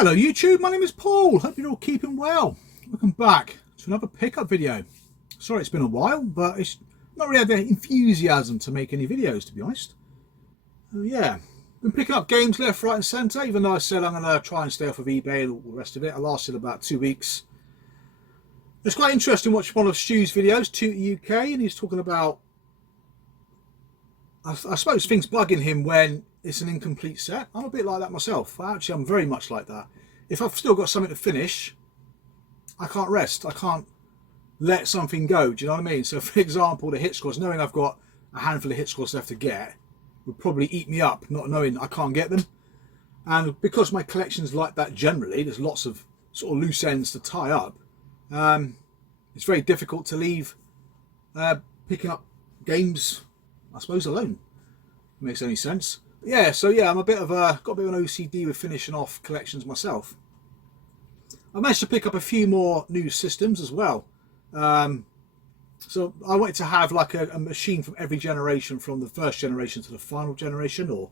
Hello YouTube, my name is Paul. Hope you're all keeping well. Welcome back to another pickup video. Sorry it's been a while, but it's not really had the enthusiasm to make any videos, to be honest. Yeah, been picking up games left, right and centre, even though I said I'm going to try and stay off of eBay and all the rest of it. I lasted about 2 weeks. It's quite interesting watching one of Stu's videos, to UK, and he's talking about, I suppose, things bugging him when it's an incomplete set. I'm a bit like that myself. Actually, I'm very much like that. If I've still got something to finish, I can't rest. I can't let something go. Do you know what I mean? So, for example, the hit scores, knowing I've got a handful of hit scores left to get, would probably eat me up, not knowing I can't get them. And because my collection's like that generally, there's lots of sort of loose ends to tie up. It's very difficult to leave picking up games, I suppose, alone. If it makes any sense. Yeah, so yeah, I'm got a bit of an OCD with finishing off collections myself. I managed to pick up a few more new systems as well. So I wanted to have like a machine from every generation, from the first generation to the final generation, or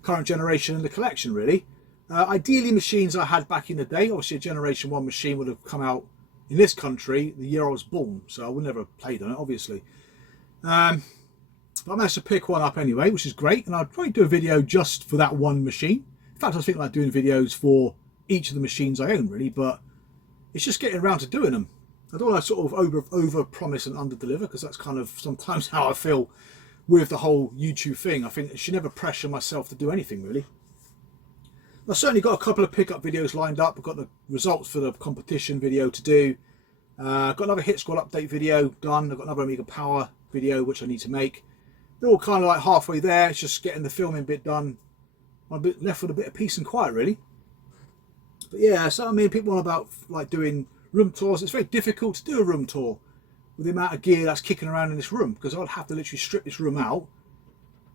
current generation in the collection, really. Ideally, machines I had back in the day. Obviously, a Generation 1 machine would have come out in this country the year I was born, so I would never have played on it, obviously. But I managed to pick one up anyway, which is great, and I'll probably do a video just for that one machine. In fact, I was thinking about doing videos for each of the machines I own, really, but it's just getting around to doing them. I don't want to sort of over promise and under deliver, because that's kind of sometimes how I feel with the whole YouTube thing. I think I should never pressure myself to do anything, really. I've certainly got a couple of pickup videos lined up. I've got the results for the competition video to do. I've got another hit squad update video done. I've got another Amiga Power video which I need to make. They're all kind of like halfway there. It's just getting the filming bit done. I'm left with a bit of peace and quiet, really. But yeah, so I mean, people want about like doing room tours. It's very difficult to do a room tour with the amount of gear that's kicking around in this room, because I'd have to literally strip this room out,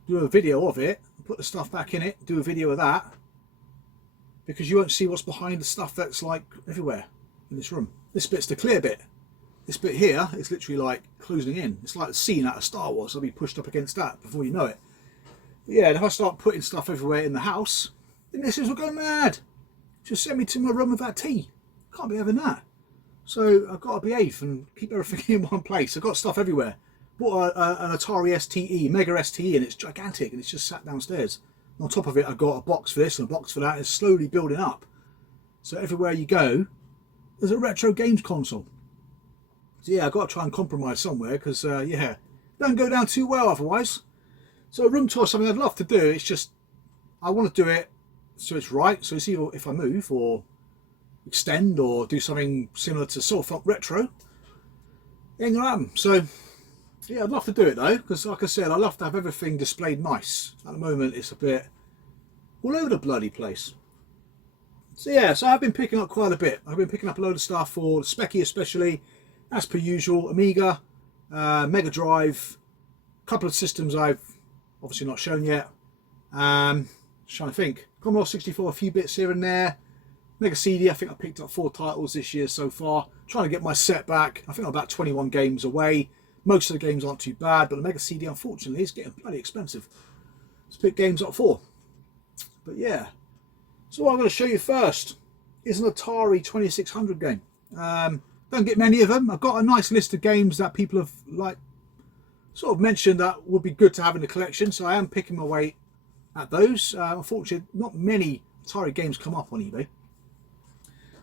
do a video of it, put the stuff back in it, do a video of that, because you won't see what's behind the stuff that's like everywhere in this room. This bit's the clear bit. This bit here is literally like closing in. It's like the scene out of Star Wars. I'll be pushed up against that before you know it. But yeah, and if I start putting stuff everywhere in the house, the missus will go mad. Just send me to my room with that tea. Can't be having that. So I've got to behave and keep everything in one place. I've got stuff everywhere. Bought an Atari ST, Mega ST, and it's gigantic, and it's just sat downstairs. And on top of it, I've got a box for this and a box for that. It's slowly building up. So everywhere you go, there's a retro games console. So yeah, I've got to try and compromise somewhere, because yeah, don't go down too well otherwise. So a room tour is something I'd love to do. It's just, I want to do it so it's right. So it's either if I move or extend or do something similar to Soul Funk Retro, it ain't gonna happen. So yeah, I'd love to do it though, because like I said, I love to have everything displayed nice. At the moment it's a bit all over the bloody place. So yeah, so I've been picking up quite a bit. I've been picking up a load of stuff for Specky, especially, as per usual. Amiga, Mega Drive, a couple of systems I've obviously not shown yet. Just trying to think. Commodore 64, a few bits here and there. Mega CD, I think I picked up 4 titles this year so far. Trying to get my set back. I think I'm about 21 games away. Most of the games aren't too bad, but the Mega CD, unfortunately, is getting bloody expensive to pick games up for. But yeah. So what I'm going to show you first is an Atari 2600 game. Don't get many of them. I've got a nice list of games that people have like sort of mentioned that would be good to have in the collection, so I am picking my way at those. Unfortunately, not many Atari games come up on eBay,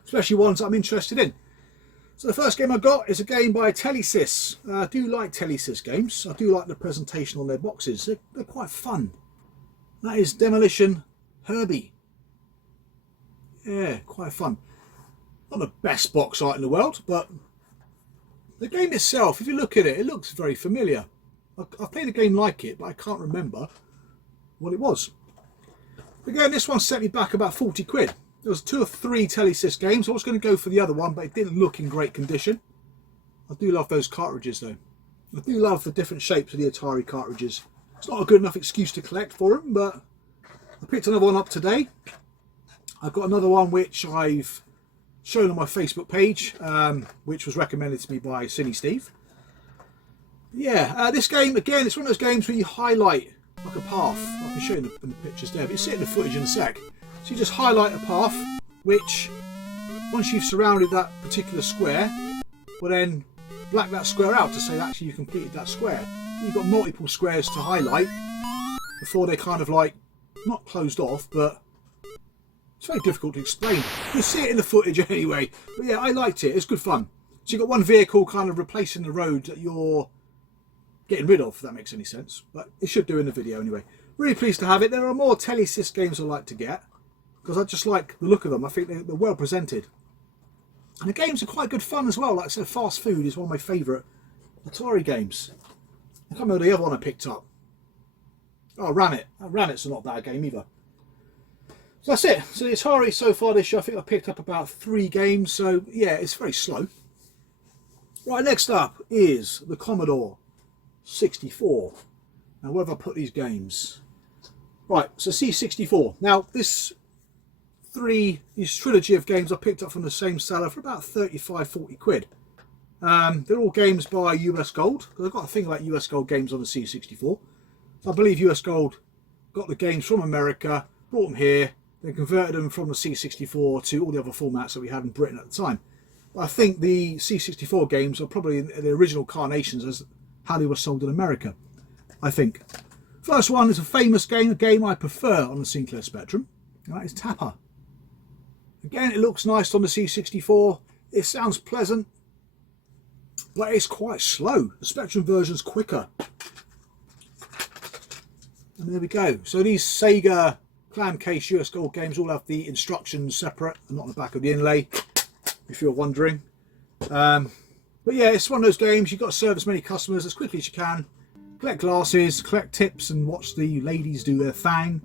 especially ones I'm interested in. So the first game I got is a game by Telesys. I do like Telesys games. I do like the presentation on their boxes. They're quite fun. That is Demolition Herbie. Yeah, quite fun. Not the best box art in the world, but the game itself, if you look at it, it looks very familiar. I've played a game like it, but I can't remember what it was. Again, this one set me back about 40 quid. There was 2 or 3 Telesys games. I was going to go for the other one, but it didn't look in great condition. I do love those cartridges though. I do love the different shapes of the Atari cartridges. It's not a good enough excuse to collect for them, but I picked another one up today. I've got another one which I've shown on my Facebook page, which was recommended to me by Cine Steve. Yeah, this game, again, it's one of those games where you highlight like a path. I can show you in the pictures there, but you see it in the footage in a sec. So you just highlight a path which, once you've surrounded that particular square, will then black that square out to say actually you completed that square. You've got multiple squares to highlight before they're kind of like, not closed off, but it's very difficult to explain. You'll see it in the footage anyway. But yeah, I liked it. It's good fun. So you've got one vehicle kind of replacing the road that you're getting rid of, if that makes any sense. But it should do in the video anyway. Really pleased to have it. There are more Telesys games I'd like to get, because I just like the look of them. I think they're well presented. And the games are quite good fun as well. Like I said, Fast Food is one of my favourite Atari games. I can't remember the other one I picked up. Oh, Ram It. Ram It's not a bad game either. So that's it. So the Atari so far this year, I think I picked up about 3 games. So yeah, it's very slow. Right, next up is the Commodore 64. Now, where have I put these games? Right, so C64. Now, this trilogy of games I picked up from the same seller for about 35-40 quid. They're all games by US Gold, because I've got a thing about US Gold games on the C64. So I believe US Gold got the games from America, brought them here, then converted them from the C64 to all the other formats that we had in Britain at the time. But I think the C64 games are probably the original carnations as how they were sold in America, I think. First one is a famous game, a game I prefer on the Sinclair Spectrum, and that is Tapper. Again, it looks nice on the C64, it sounds pleasant, but it's quite slow. The Spectrum version's quicker. And there we go. So these Sega clam case US Gold games all have the instructions separate and not on the back of the inlay, if you're wondering. But yeah, it's one of those games you've got to serve as many customers as quickly as you can, collect glasses, collect tips and watch the ladies do their thing,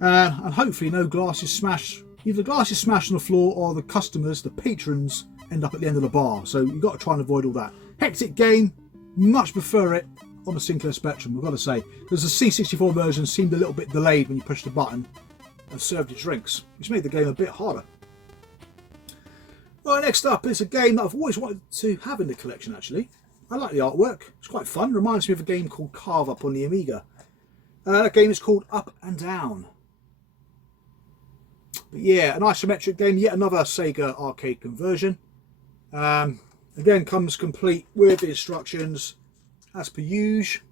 and hopefully no glasses smash. Either the glasses smash on the floor or the customers, the patrons, end up at the end of the bar. So you've got to try and avoid all that. Hectic game, much prefer it on the Sinclair Spectrum, I've got to say, because the C64 version seemed a little bit delayed when you pushed the button and served your drinks, which made the game a bit harder. Right, next up is a game that I've always wanted to have in the collection actually. I like the artwork, it's quite fun, reminds me of a game called Carve Up on the Amiga. That game is called Up and Down. But yeah, an isometric game, yet another Sega arcade conversion. Again, comes complete with the instructions as per usual.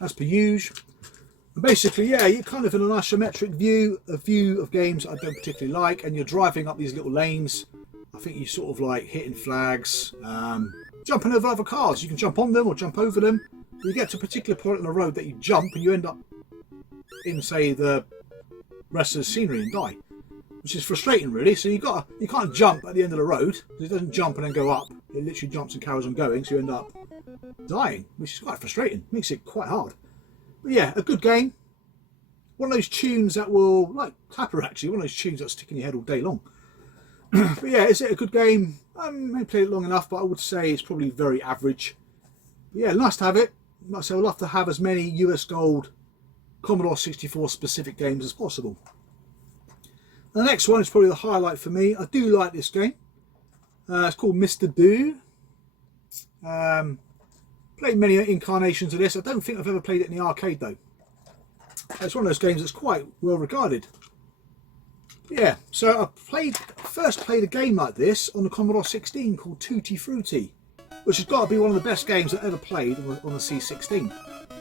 And basically, yeah, you're kind of in an isometric view, a view of games I don't particularly like, and you're driving up these little lanes. I think you sort of like hitting flags, jumping over other cars. You can jump on them or jump over them. You get to a particular point on the road that you jump and you end up in, say, the rest of the scenery and die, which is frustrating really. So you can't jump at the end of the road, because it doesn't jump and then go up. It literally jumps and carries on going, so you end up dying, which is quite frustrating. Makes it quite hard. But yeah, a good game. One of those tunes that will, like Tapper actually, one of those tunes that's sticking in your head all day long. But yeah, is it a good game? I haven't played it long enough, but I would say it's probably very average. But yeah, nice to have it. Like I say, I'd love to have as many US Gold Commodore 64 specific games as possible. The next one is probably the highlight for me. I do like this game. It's called Mr. Do. Played many incarnations of this. I don't think I've ever played it in the arcade though. It's one of those games that's quite well regarded. Yeah, so I first played a game like this on the Commodore 16 called Tutti Frutti, which has got to be one of the best games I ever played on the C16.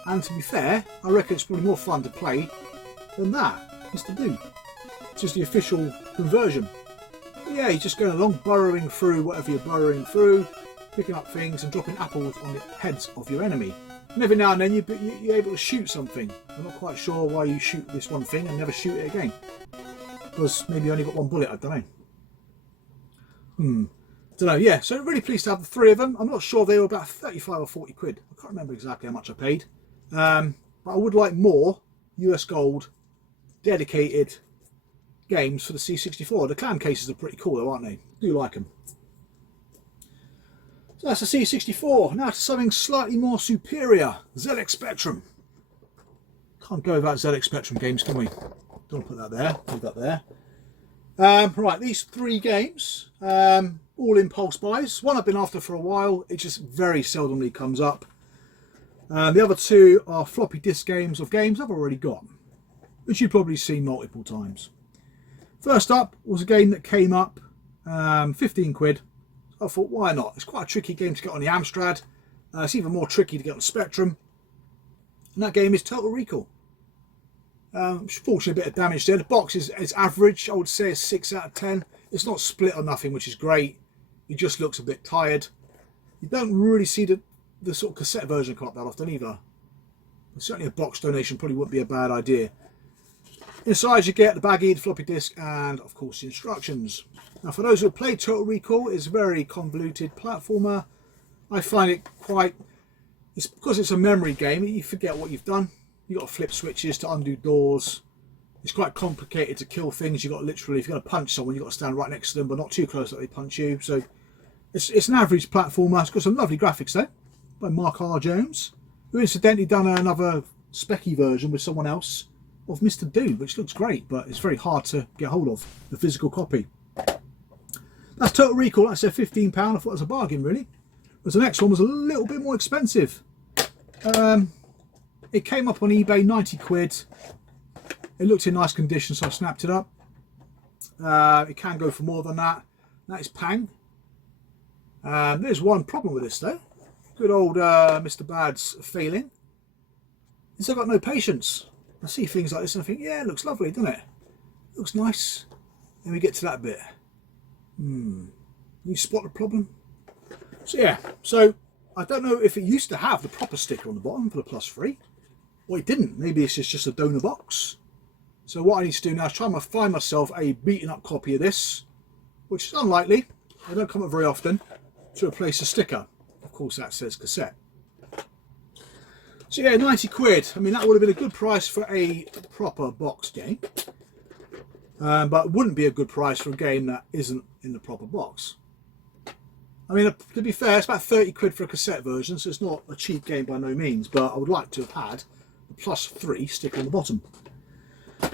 And to be fair, I reckon it's probably more fun to play than that, Mr. Do. It's just the official conversion. But yeah, you're just going along, burrowing through whatever you're burrowing through, picking up things and dropping apples on the heads of your enemy. And every now and then you're able to shoot something. I'm not quite sure why you shoot this one thing and never shoot it again. Because maybe you only got one bullet, I don't know. Don't know, yeah, so really pleased to have the 3 of them. I'm not sure, they were about 35 or 40 quid. I can't remember exactly how much I paid. But I would like more US Gold dedicated games for the C64. The clam cases are pretty cool though, aren't they? I do like them. So that's the C64. Now to something slightly more superior. ZX Spectrum. Can't go without ZX Spectrum games, can we? Don't put that there. Leave that there. Right, these 3 games, all impulse buys. One I've been after for a while. It just very seldomly comes up. The other 2 are floppy disk games of games I've already got. which you've probably seen multiple times. First up was a game that came up, 15 quid. I thought, why not? It's quite a tricky game to get on the Amstrad. It's even more tricky to get on the Spectrum. And that game is Total Recall. Fortunately, a bit of damage there. The box is average. I would say a 6 out of 10. It's not split or nothing, which is great. It just looks a bit tired. You don't really see the sort of cassette version come up that often either. But certainly a box donation probably wouldn't be a bad idea. Inside you get the baggie, the floppy disk, and of course the instructions. Now for those who have played Total Recall, it's a very convoluted platformer. I find it it's because it's a memory game, you forget what you've done. You've got to flip switches to undo doors. It's quite complicated to kill things. You've got to literally, if you're going to punch someone, you've got to stand right next to them, but not too close that they punch you. So it's an average platformer. It's got some lovely graphics though, by Mark R. Jones, who incidentally done another specky version with someone else of Mr. Doom, which looks great, but it's very hard to get hold of, the physical copy. That's Total Recall. Like I said, £15. I thought it was a bargain, really. But the next one was a little bit more expensive. It came up on eBay, 90 quid. It looked in nice condition, so I snapped it up. It can go for more than that. That is Pang. There's one problem with this though. Good old Mr. Bad's feeling. I've got no patience. I see things like this and I think, yeah, it looks lovely, doesn't it? Looks nice. Then we get to that bit. You spot the problem? So yeah, so I don't know if it used to have the proper sticker on the bottom for the +3. Or it didn't. Maybe this is just a donor box. So what I need to do now is try and find myself a beaten up copy of this, which is unlikely. They don't come up very often, to replace a sticker. Of course that says cassette. So yeah, 90 quid. I mean, that would have been a good price for a proper box game. But wouldn't be a good price for a game that isn't in the proper box. I mean, to be fair, it's about 30 quid for a cassette version, so it's not a cheap game by no means, but I would like to have had the +3 sticker on the bottom. But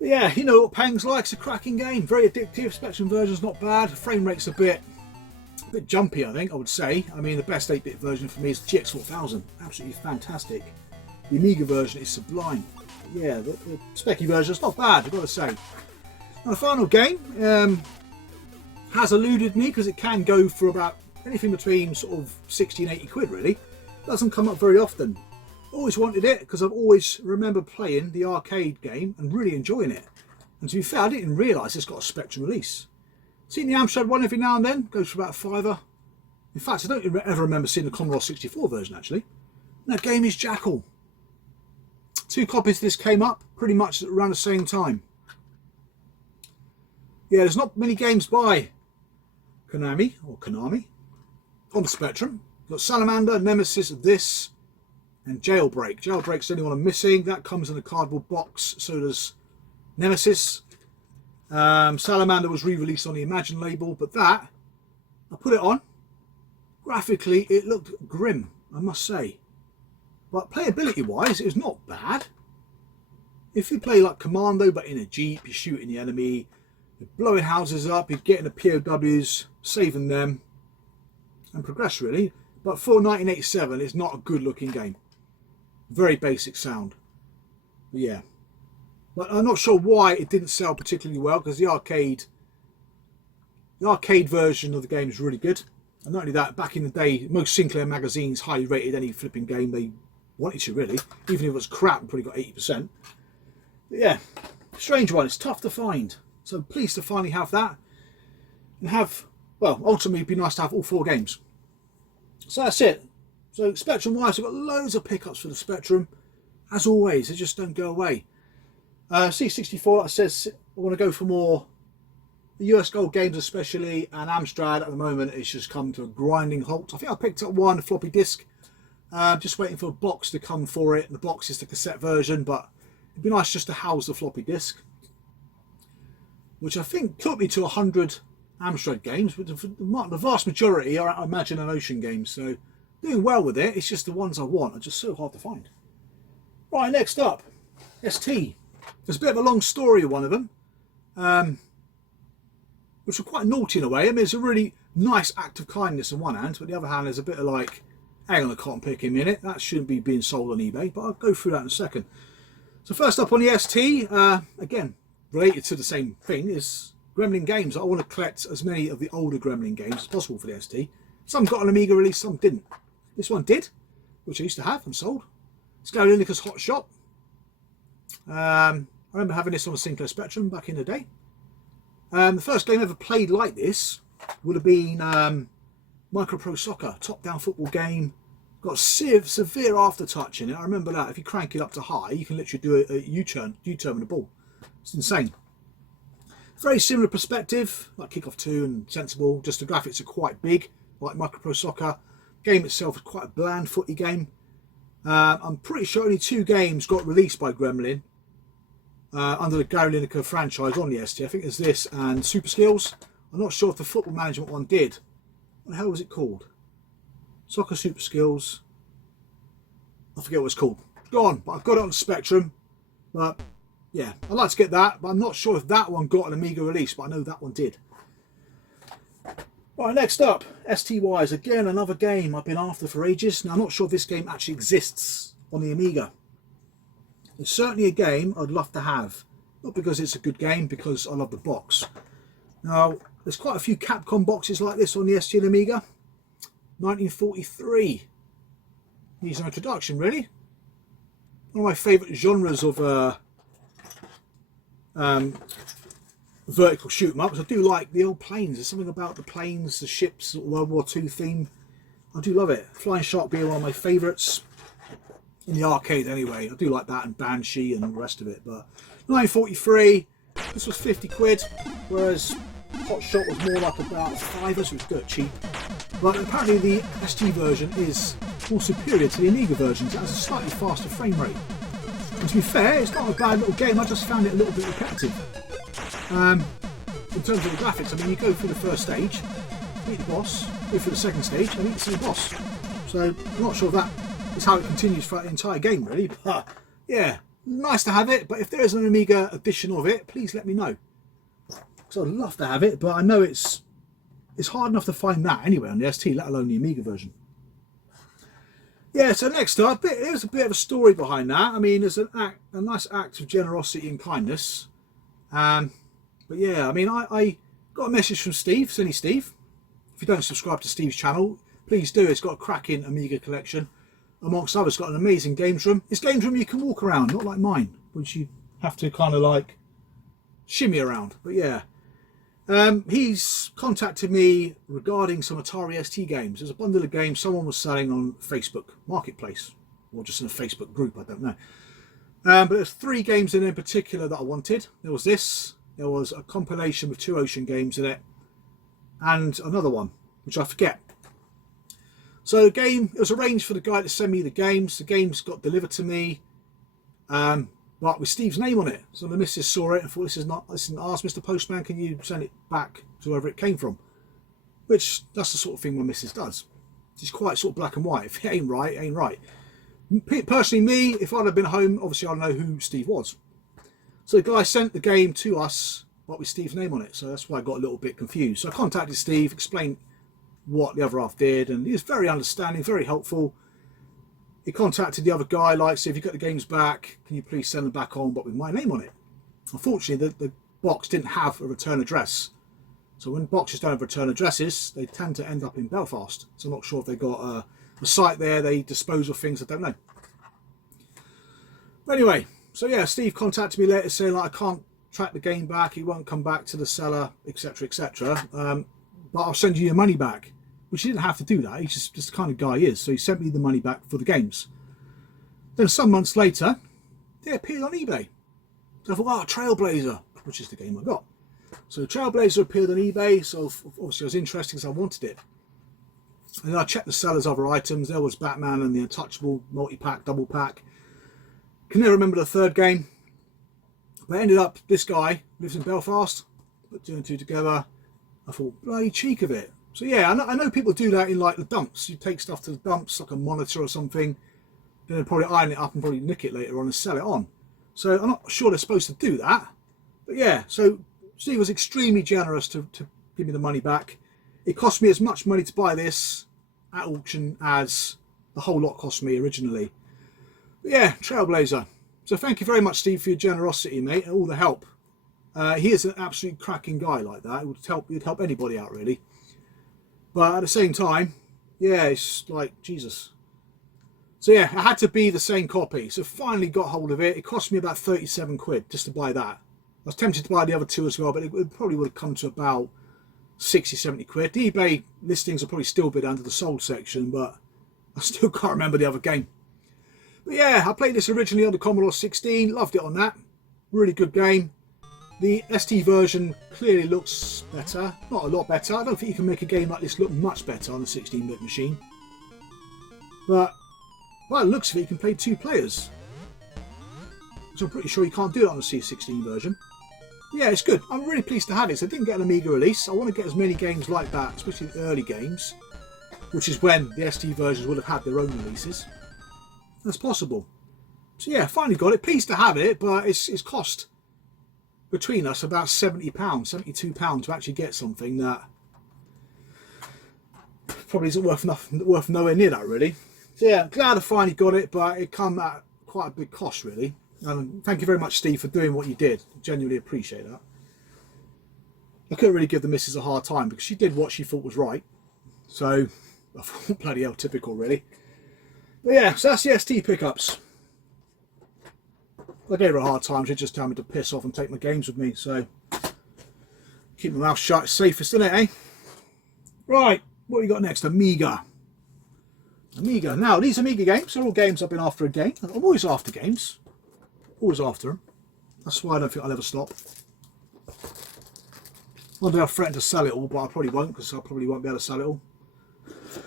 yeah, you know what Pang's like. It's a cracking game, very addictive. Spectrum version's not bad. The frame rate's a bit jumpy, I think, I would say. I mean, the best 8-bit version for me is the GX4000. Absolutely fantastic. The Amiga version is sublime. Yeah, the specky version is not bad, I've got to say. Now, the final game has eluded me because it can go for about anything between sort of 60 and 80 quid, really. Doesn't come up very often. Always wanted it because I've always remembered playing the arcade game and really enjoying it. And to be fair, I didn't realise it's got a Spectrum release. Seen the Amstrad one every now and then, goes for about £5. In fact, I don't ever remember seeing the Commodore 64 version actually. And that game is Jackal. 2 copies of this came up pretty much around the same time. Yeah, there's not many games by Konami on the Spectrum. You've got Salamander, Nemesis, this, and Jailbreak. Jailbreak's the only one I'm missing. That comes in a cardboard box, so does Nemesis. Salamander was re-released on the Imagine label, but that, I put it on. Graphically, it looked grim, I must say. But playability-wise, it was not bad. If you play like Commando, but in a Jeep, you're shooting the enemy, you're blowing houses up, you're getting the POWs, saving them, and progress really. But for 1987, it's not a good-looking game. Very basic sound. But yeah. But I'm not sure why it didn't sell particularly well, because the arcade version of the game is really good. And not only that, back in the day, most Sinclair magazines highly rated any flipping game they wanted to, really. Even if it was crap, it probably got 80%. But yeah, strange one. It's tough to find. So pleased to finally have that. And have, well, ultimately it'd be nice to have all 4 games. So that's it. So Spectrum-wise, I've got loads of pickups for the Spectrum. As always, they just don't go away. C64, I says I want to go for more US Gold games especially, and Amstrad at the moment it's just come to a grinding halt. I think I picked up one floppy disk, just waiting for a box to come for it. The box is the cassette version, but it'd be nice just to house the floppy disk, which I think took me to 100 Amstrad games, but the vast majority are Imagine and Ocean games, so doing well with it. It's just the ones I want are just so hard to find. Right, next up, ST. There's a bit of a long story of one of them, which are quite naughty in a way. I mean, it's a really nice act of kindness on one hand, but on the other hand, there's a bit of like, hang on a cotton picking minute, that shouldn't be being sold on eBay, but I'll go through that in a second. So first up on the ST, again, related to the same thing, is Gremlin games. I want to collect as many of the older Gremlin games as possible for the ST. Some got an Amiga release, some didn't. This one did, which I used to have and sold. It's Gary Lineker's Hot Shot. I remember having this on a Sinclair Spectrum back in the day. The first game I ever played like this would have been Micro Pro Soccer, top-down football game. Got severe aftertouch in it. I remember that. If you crank it up to high, you can literally do a U-turn with the ball. It's insane. Very similar perspective, like Kickoff 2 and Sensible. Just the graphics are quite big, like Micro Pro Soccer. Game itself is quite a bland footy game. I'm pretty sure only 2 games got released by Gremlin under the Gary Lineker franchise on the ST. I think there's this and Super Skills. I'm not sure if the football management one did. What the hell was it called? Soccer Super Skills. I forget what it's called. It's gone, but I've got it on the Spectrum. But yeah, I'd like to get that, but I'm not sure if that one got an Amiga release, but I know that one did. Right, next up, ST-Wise. Again, another game I've been after for ages. Now, I'm not sure if this game actually exists on the Amiga. It's certainly a game I'd love to have. Not because it's a good game, because I love the box. Now, there's quite a few Capcom boxes like this on the ST and Amiga. 1943. Needs no introduction, really. One of my favourite genres of vertical shoot 'em ups. I do like the old planes. There's something about the planes, the ships, World War II theme. I do love it. Flying Shark being one of my favourites in the arcade anyway. I do like that and Banshee and all the rest of it. But 1943, this was 50 quid, whereas Hot Shot was more like about 5, so it's dirt cheap. But apparently the ST version is more superior to the Amiga version. It has a slightly faster frame rate. And to be fair, it's not a bad little game. I just found it a little bit repetitive. In terms of the graphics, I mean, you go through the first stage, beat the boss, go through the second stage, and beat the boss. So I'm not sure if that is how it continues throughout the entire game, really. But yeah, nice to have it. But if there is an Amiga edition of it, please let me know. So I'd love to have it, but I know it's hard enough to find that anyway on the ST, let alone the Amiga version. Yeah, so next up, there's a bit of a story behind that. I mean, there's a nice act of generosity and kindness. But yeah, I mean, I got a message from Steve, Silly Steve. If you don't subscribe to Steve's channel, please do. It's got a cracking Amiga collection. Amongst others, got an amazing games room. It's games room you can walk around, not like mine, which you have to kind of like shimmy around. But yeah. He's contacted me regarding some Atari ST games. There's a bundle of games someone was selling on Facebook Marketplace, or just in a Facebook group, I don't know. But there's 3 games in particular that I wanted. There was this, there was a compilation with 2 Ocean games in it, and another one, which I forget. So the game, it was arranged for the guy to send me the games. The games got delivered to me, but with Steve's name on it. So the missus saw it and thought, this isn't ours, Mr. Postman, can you send it back to wherever it came from? Which, that's the sort of thing my missus does. She's quite sort of black and white. If it ain't right, it ain't right. Personally, me, if I'd have been home, obviously I'd know who Steve was. So the guy sent the game to us, but with Steve's name on it. So that's why I got a little bit confused. So I contacted Steve, explained what the other half did, and he was very understanding, very helpful. He contacted the other guy, like, say, if you got the games back, can you please send them back on, but with my name on it. Unfortunately, the box didn't have a return address. So when boxes don't have return addresses, they tend to end up in Belfast. So I'm not sure if they got a site there, they dispose of things, I don't know. But anyway, so yeah, Steve contacted me later saying, like, I can't track the game back, it won't come back to the seller, etc, etc. But I'll send you your money back. Which he didn't have to do that, he's just the kind of guy he is. So he sent me the money back for the games. Then some months later, they appeared on eBay. So I thought, oh, Trailblazer, which is the game I got. So Trailblazer appeared on eBay, so obviously I was interested because I wanted it. And then I checked the seller's other items. There was Batman and the Untouchable multi-pack, double pack. Can never remember the third game. But ended up, this guy lives in Belfast. Put 2 and 2 together. I thought, bloody cheek of it. So yeah, I know people do that in like the dumps. You take stuff to the dumps, like a monitor or something, then they'll probably iron it up and probably nick it later on and sell it on. So I'm not sure they're supposed to do that. But yeah, so Steve was extremely generous to give me the money back. It cost me as much money to buy this at auction as the whole lot cost me originally. But yeah, Trailblazer. So thank you very much, Steve, for your generosity, mate, and all the help. He is an absolute cracking guy like that. He'd help anybody out, really. But at the same time, yeah, it's like, Jesus. So yeah, it had to be the same copy. So finally got hold of it. It cost me about 37 quid just to buy that. I was tempted to buy the other two as well, but it probably would have come to about 60, 70 quid. The eBay listings will probably still be under the sold section, but I still can't remember the other game. But yeah, I played this originally on the Commodore 16. Loved it on that. Really good game. The ST version clearly looks better. Not a lot better. I don't think you can make a game like this look much better on a 16-bit machine. But by the looks of it, you can play 2 players. So I'm pretty sure you can't do it on the C16 version. But yeah, it's good. I'm really pleased to have it. So I didn't get an Amiga release. I want to get as many games like that, especially the early games, which is when the ST versions would have had their own releases. That's possible. So yeah, finally got it. Pleased to have it, but it's cost between us about £70, £72 to actually get something that probably isn't worth nowhere near that, really. So yeah, glad I finally got it, but it come at quite a big cost, really. And thank you very much, Steve, for doing what you did. Genuinely appreciate that. I couldn't really give the missus a hard time because she did what she thought was right. So I thought, bloody hell, typical, really. But yeah, so that's the ST pickups. I gave her a hard time. She'd just tell me to piss off and take my games with me. So keep my mouth shut. It's safest, isn't it, eh? Right, what we got next? Amiga. Amiga. Now, these Amiga games are all games I've been after again. I'm always after games. Always after them. That's why I don't think I'll ever stop. One day I'll threaten to sell it all, but I probably won't, because I probably won't be able to sell it all.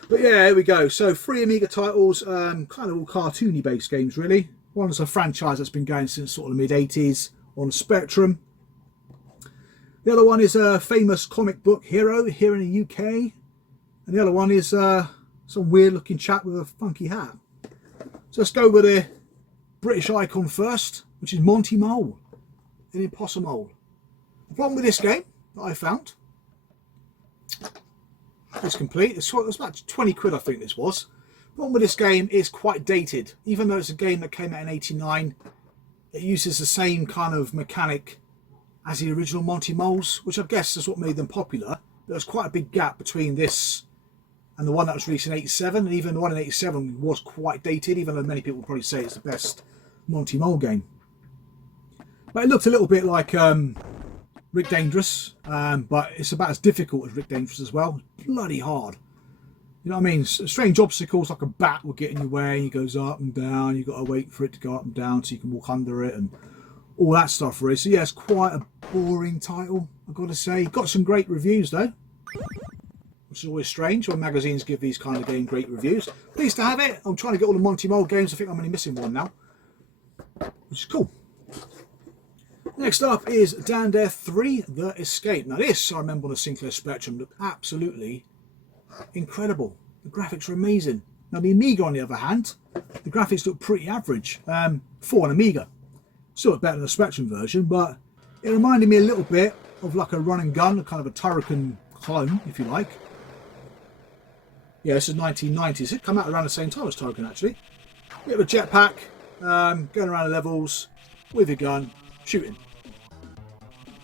But yeah, here we go. So 3 Amiga titles, kind of all cartoony based games, really. One's a franchise that's been going since sort of the mid-80s on Spectrum. The other one is a famous comic book hero here in the UK. And the other one is some weird looking chap with a funky hat. So let's go with the British icon first, which is Monty Mole, an Impossible. The problem with this game that I found, it's complete. It's about 20 quid, I think this was. The problem with this game is quite dated. Even though it's a game that came out in '89, it uses the same kind of mechanic as the original Monty Moles, which I guess is what made them popular. There's quite a big gap between this and the one that was released in '87, and even the one in '87 was quite dated, even though many people would probably say it's the best Monty Mole game. But it looked a little bit like Rick Dangerous, but it's about as difficult as Rick Dangerous as well. It's bloody hard. You know what I mean? Strange obstacles like a bat will get in your way. It goes up and down. You've got to wait for it to go up and down so you can walk under it and all that stuff, really. So yeah, it's quite a boring title, I've got to say. Got some great reviews though, which is always strange when magazines give these kind of games great reviews. Pleased to have it. I'm trying to get all the Monty Mole games. I think I'm only missing one now, which is cool. Next up is Dan Dare 3 The Escape. Now this, I remember on the Sinclair Spectrum, looked absolutely incredible. The graphics are amazing. Now the Amiga, on the other hand, the graphics look pretty average for an Amiga. Still better than the Spectrum version, but it reminded me a little bit of like a run and gun, a kind of a Turrican clone, if you like. Yeah, this is 1990s. It came out around the same time as Turrican, actually. Bit of a jetpack, going around the levels with a gun, shooting.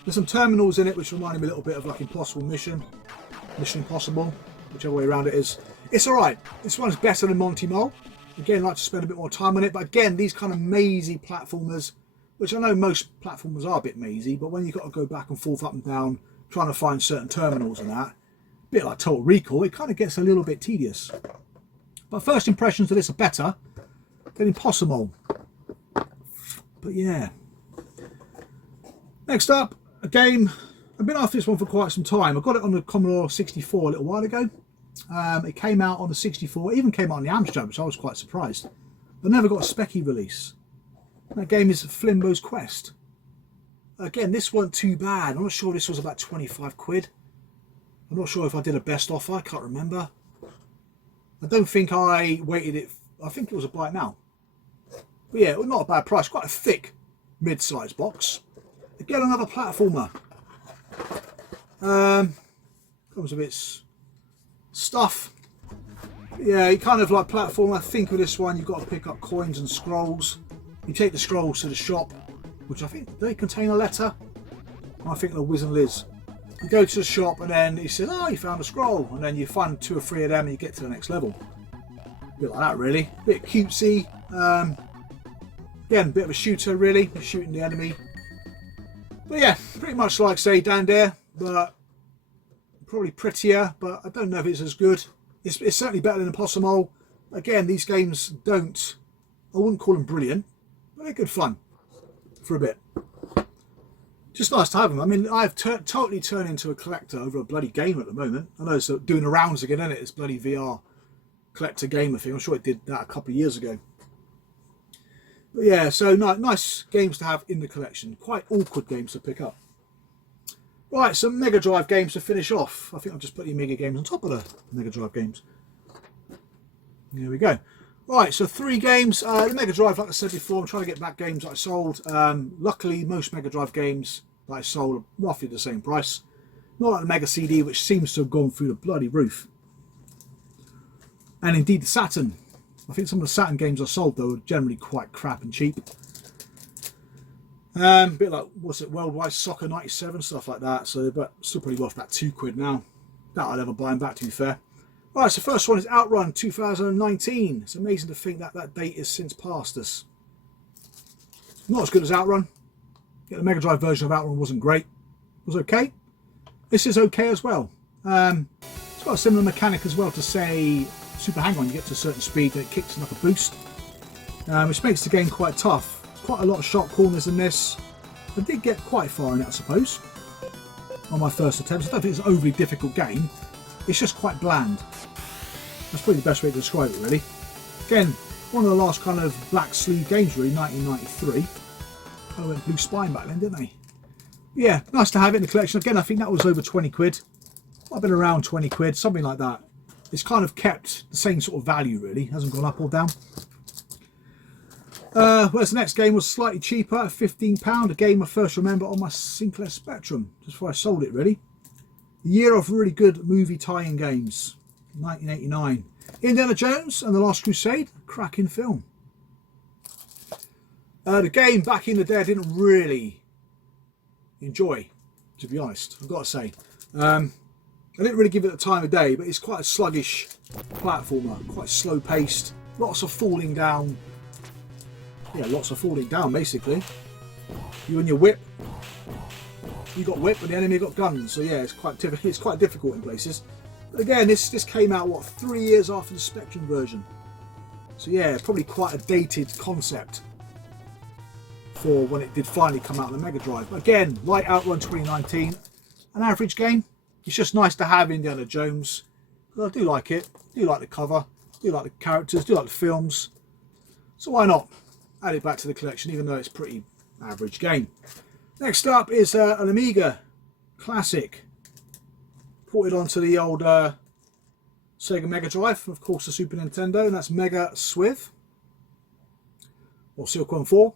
There's some terminals in it which reminded me a little bit of like Impossible Mission, Mission Impossible, whichever way around it is. It's alright. This one's better than Monty Mole. Again, I'd like to spend a bit more time on it, but again, these kind of mazy platformers, which I know most platformers are a bit mazy, but when you've got to go back and forth, up and down, trying to find certain terminals and that, a bit like Total Recall, it kind of gets a little bit tedious. But first impressions of this are better than Impossible. But yeah. Next up, a game, I've been after this one for quite some time. I got it on the Commodore 64 a little while ago. It came out on the 64, it even came out on the Amstrad, which I was quite surprised. I never got a specky release. That game is Flimbo's Quest. Again, this wasn't too bad. I'm not sure this was about 25 quid. I'm not sure if I did a best offer, I can't remember. I don't think I waited it, I think it was a buy it now. But yeah, not a bad price, quite a thick mid-sized box. Again, another platformer. Comes with its stuff. Yeah, you kind of like platformer. Think of this one, you've got to pick up coins and scrolls. You take the scrolls to the shop, which I think they contain a letter. I think they're Whiz and Liz. You go to the shop and then he says, oh, you found a scroll, and then you find 2 or 3 of them and you get to the next level. A bit like that really, a bit cutesy. Again, a bit of a shooter really, shooting the enemy. But yeah, pretty much like say down there, but probably prettier, but I don't know if it's as good. It's certainly better than Impossible. Again, these games I wouldn't call them brilliant, but they're good fun for a bit. Just nice to have them. I mean, I've totally turned into a collector over a bloody game at the moment. I know it's doing the rounds again, isn't it? It's bloody VR collector gamer thing. I'm sure it did that a couple of years ago. But yeah, so nice games to have in the collection. Quite awkward games to pick up. Right, some Mega Drive games to finish off. I think I'll just put the Amiga games on top of the Mega Drive games. There we go. Right, so 3 games. The Mega Drive, like I said before, I'm trying to get back games that I sold. Luckily, most Mega Drive games that I sold are roughly the same price. Not like the Mega CD, which seems to have gone through the bloody roof. And indeed the Saturn. I think some of the Saturn games I sold, though, are generally quite crap and cheap. A bit like, what's it, Worldwide Soccer 97, stuff like that. So, but still probably worth about £2 now. That I'd ever buy them back, to be fair. Right, so first one is Outrun 2019. It's amazing to think that that date has since passed us. Not as good as Outrun. Yeah, the Mega Drive version of Outrun wasn't great. It was okay. This is okay as well. It's got a similar mechanic as well to, say, Super Hang-On. You get to a certain speed and it kicks like a boost, which makes the game quite tough. Quite a lot of sharp corners in this. I did get quite far in it, I suppose, on my first attempts. I don't think it's an overly difficult game. It's just quite bland. That's probably the best way to describe it, really. Again, one of the last kind of black sleeve games, really, 1993. Kind of went blue spine back then, didn't they? Yeah, nice to have it in the collection. Again, I think that was over 20 quid. Might have been around 20 quid, something like that. It's kind of kept the same sort of value, really. Hasn't gone up or down. Whereas the next game was slightly cheaper at £15. A game I first remember on my Sinclair Spectrum, just before I sold it, really. The year of really good movie tie-in games, 1989. Indiana Jones and the Last Crusade, cracking film. The game back in the day I didn't really enjoy, to be honest, I've got to say. I didn't really give it the time of day, but it's quite a sluggish platformer, quite slow paced, lots of falling down. Yeah, lots of falling down basically. You and your whip. You got whip and the enemy got guns, so yeah, it's quite difficult in places. But again, this came out, what, 3 years after the Spectrum version. So yeah, probably quite a dated concept for when it did finally come out on the Mega Drive. But again, like Outrun 2019, an average game. It's just nice to have Indiana Jones. I do like it. I do like the cover. I do like the characters. I do like the films. So why not add it back to the collection, even though it's a pretty average game. Next up is an Amiga classic, ported onto the old Sega Mega Drive, and of course the Super Nintendo, and that's Mega Swiv, or Silkworm 4.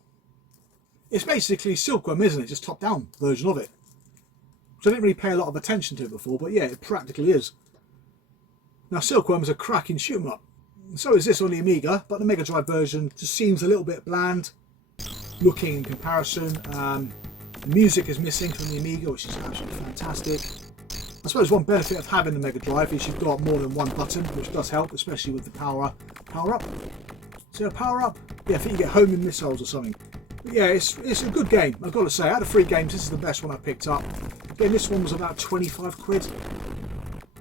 It's basically Silkworm, isn't it? Just top-down version of it. So I didn't really pay a lot of attention to it before, but yeah, it practically is. Now Silkworm is a cracking shoot 'em up. So is this on the Amiga, but the Mega Drive version just seems a little bit bland looking in comparison. The music is missing from the Amiga, which is absolutely fantastic. I suppose one benefit of having the Mega Drive is you've got more than one button, which does help, especially with the power up. So power up, yeah, I think you get homing missiles or something. But yeah, it's a good game. I've got to say, out of 3 games, this is the best one I picked up. Again, this one was about 25 quid.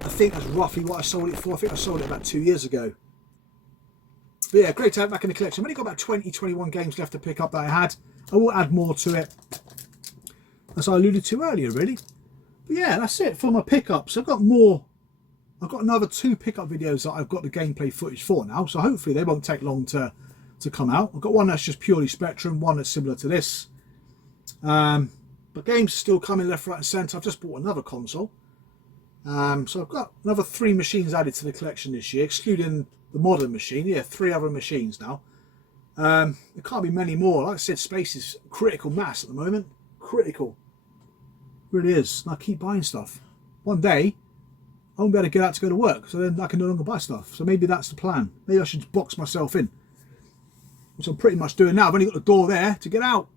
I think that's roughly what I sold it for. I think I sold it about 2 years ago. But yeah, great to have it back in the collection. I've only got about 20, 21 games left to pick up that I had. I will add more to it, as I alluded to earlier, really. But yeah, that's it for my pickups. I've got more. I've got another 2 pickup videos that I've got the gameplay footage for now, so hopefully they won't take long to come out. I've got one that's just purely Spectrum, one that's similar to this. But games are still coming left, right and centre. I've just bought another console. So I've got another 3 machines added to the collection this year, excluding the modern machine. Yeah, 3 other machines now. There can't be many more. Like I said, space is critical mass at the moment. Critical. It really is. And I keep buying stuff. One day, I won't be able to get out to go to work, so then I can no longer buy stuff. So maybe that's the plan. Maybe I should box myself in. which I'm pretty much doing now. I've only got the door there to get out.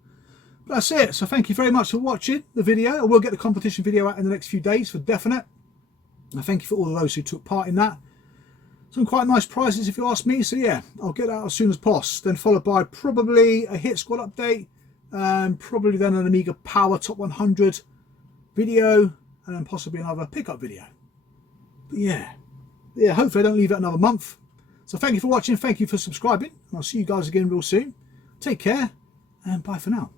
But that's it. So thank you very much for watching the video. I will get the competition video out in the next few days for definite. And thank you for all of those who took part in that. Some quite nice prizes if you ask me. So yeah, I'll get that out as soon as possible. Then followed by probably a Hit Squad update. Probably then an Amiga Power Top 100 video. And then possibly another pickup video. But yeah, hopefully I don't leave it another month. So thank you for watching. Thank you for subscribing. And I'll see you guys again real soon. Take care and bye for now.